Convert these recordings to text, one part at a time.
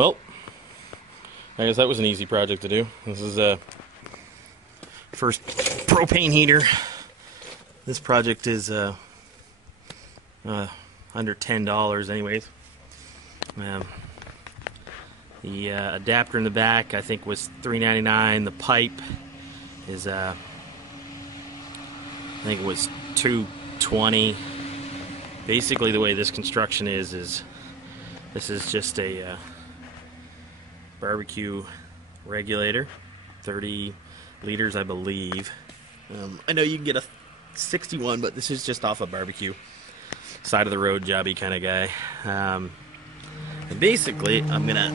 Well, I guess that was an easy project to do. This is a first propane heater. This project is under $10 anyways. The adapter in the back I think was $3.99. The pipe is I think it was $2.20. Basically the way this construction is this is just a barbecue regulator, 30 liters I believe. I know you can get a 61, but this is just off a barbecue, side of the road jobby kind of guy. And basically I'm gonna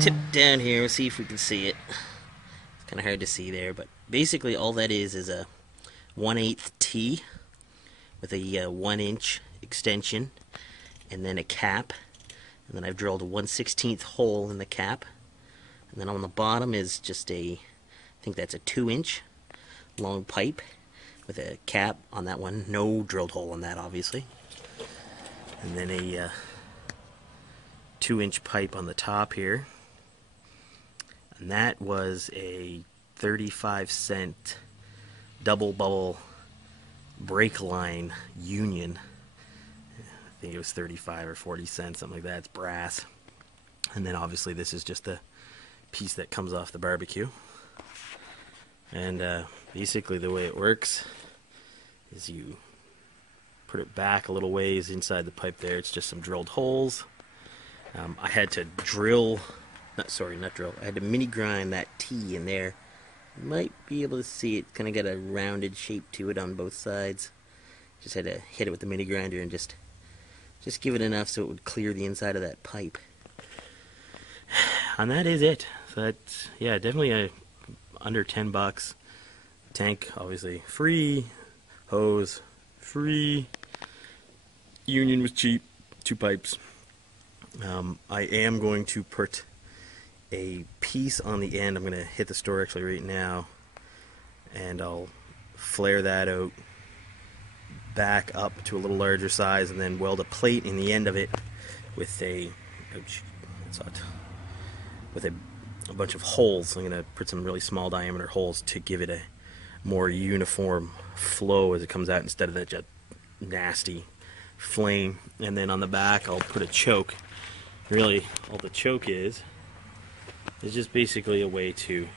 tip down here and see if we can see it. It's kind of hard to see there, but basically all that is a 1/8 T with a 1-inch extension and then a cap, and then I've drilled a 1/16 hole in the cap, and then on the bottom is just I think that's a 2-inch long pipe with a cap on that one. No drilled hole on that obviously, and then a 2-inch pipe on the top here, and that was a 35-cent double bubble brake line union. I think it was 35 or 40 cents, something like that. It's brass. And then obviously this is just the piece that comes off the barbecue. And basically the way it works is you put it back a little ways inside the pipe there. It's just some drilled holes. I had to drill, not drill, I had to mini grind that T in there. You might be able to see it, kind of got a rounded shape to it on both sides. Just had to hit it with the mini grinder and just give it enough so it would clear the inside of that pipe. And that is it. So that's, yeah, definitely under $10. Tank, obviously free. Hose, free. Union was cheap. 2 pipes. I am going to put a piece on the end. I'm going to hit the store actually right now, and I'll flare that out back up to a little larger size, and then weld a plate in the end of it with a bunch of holes. I'm going to put some really small diameter holes to give it a more uniform flow as it comes out instead of that just nasty flame. And then on the back I'll put a choke. Really all the choke is just basically a way to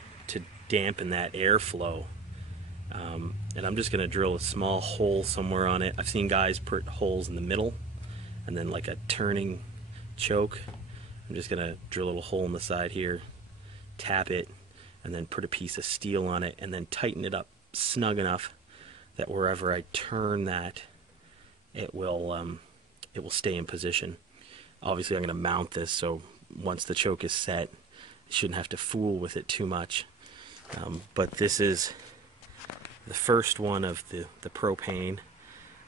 dampen that airflow. And I'm just going to drill a small hole somewhere on it. I've seen guys put holes in the middle and then like a turning choke. I'm just going to drill a little hole in the side here, tap it, and then put a piece of steel on it, and then tighten it up snug enough that wherever I turn that, it will stay in position. Obviously I'm going to mount this, so once the choke is set, you shouldn't have to fool with it too much. But this is the first one of the propane.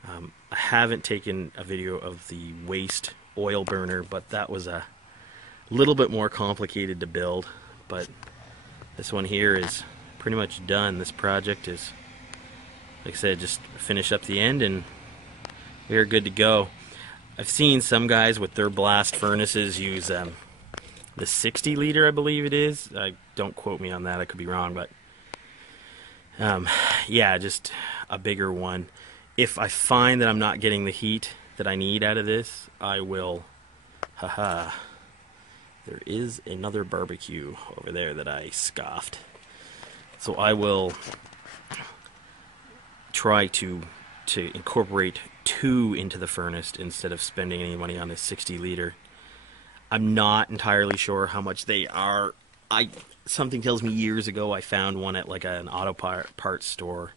I haven't taken a video of the waste oil burner, but that was a little bit more complicated to build. But this one here is pretty much done. This project is, like I said, just finish up the end and we are good to go. I've seen some guys with their blast furnaces use the 60 liter, I believe it is. Don't quote me on that, I could be wrong, but yeah, just a bigger one. If I find that I'm not getting the heat that I need out of this, I will, there is another barbecue over there that I scoffed. So I will try to incorporate 2 into the furnace instead of spending any money on this 60 liter. I'm not entirely sure how much they are. Something tells me years ago I found one at like an auto parts store,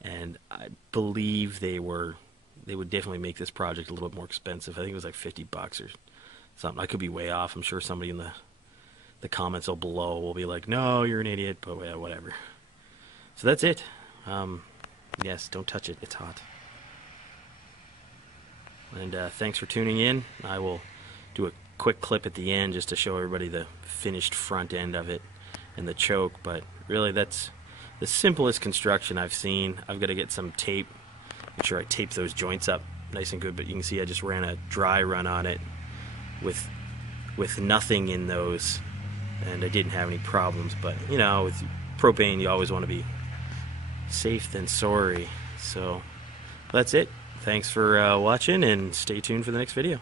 and I believe they would definitely make this project a little bit more expensive. I think it was like $50 or something. I could be way off. I'm sure somebody in the comments below will be like, no, you're an idiot, but yeah, whatever. So that's it. Yes, don't touch it. It's hot. And thanks for tuning in. I will do a quick clip at the end just to show everybody the finished front end of it and the choke, but really that's the simplest construction I've seen. I've got to get some tape, make sure I tape those joints up nice and good, but you can see I just ran a dry run on it with with nothing in those, and I didn't have any problems. But you know, with propane, you always want to be safe than sorry. So that's it. Thanks for watching, and stay tuned for the next video.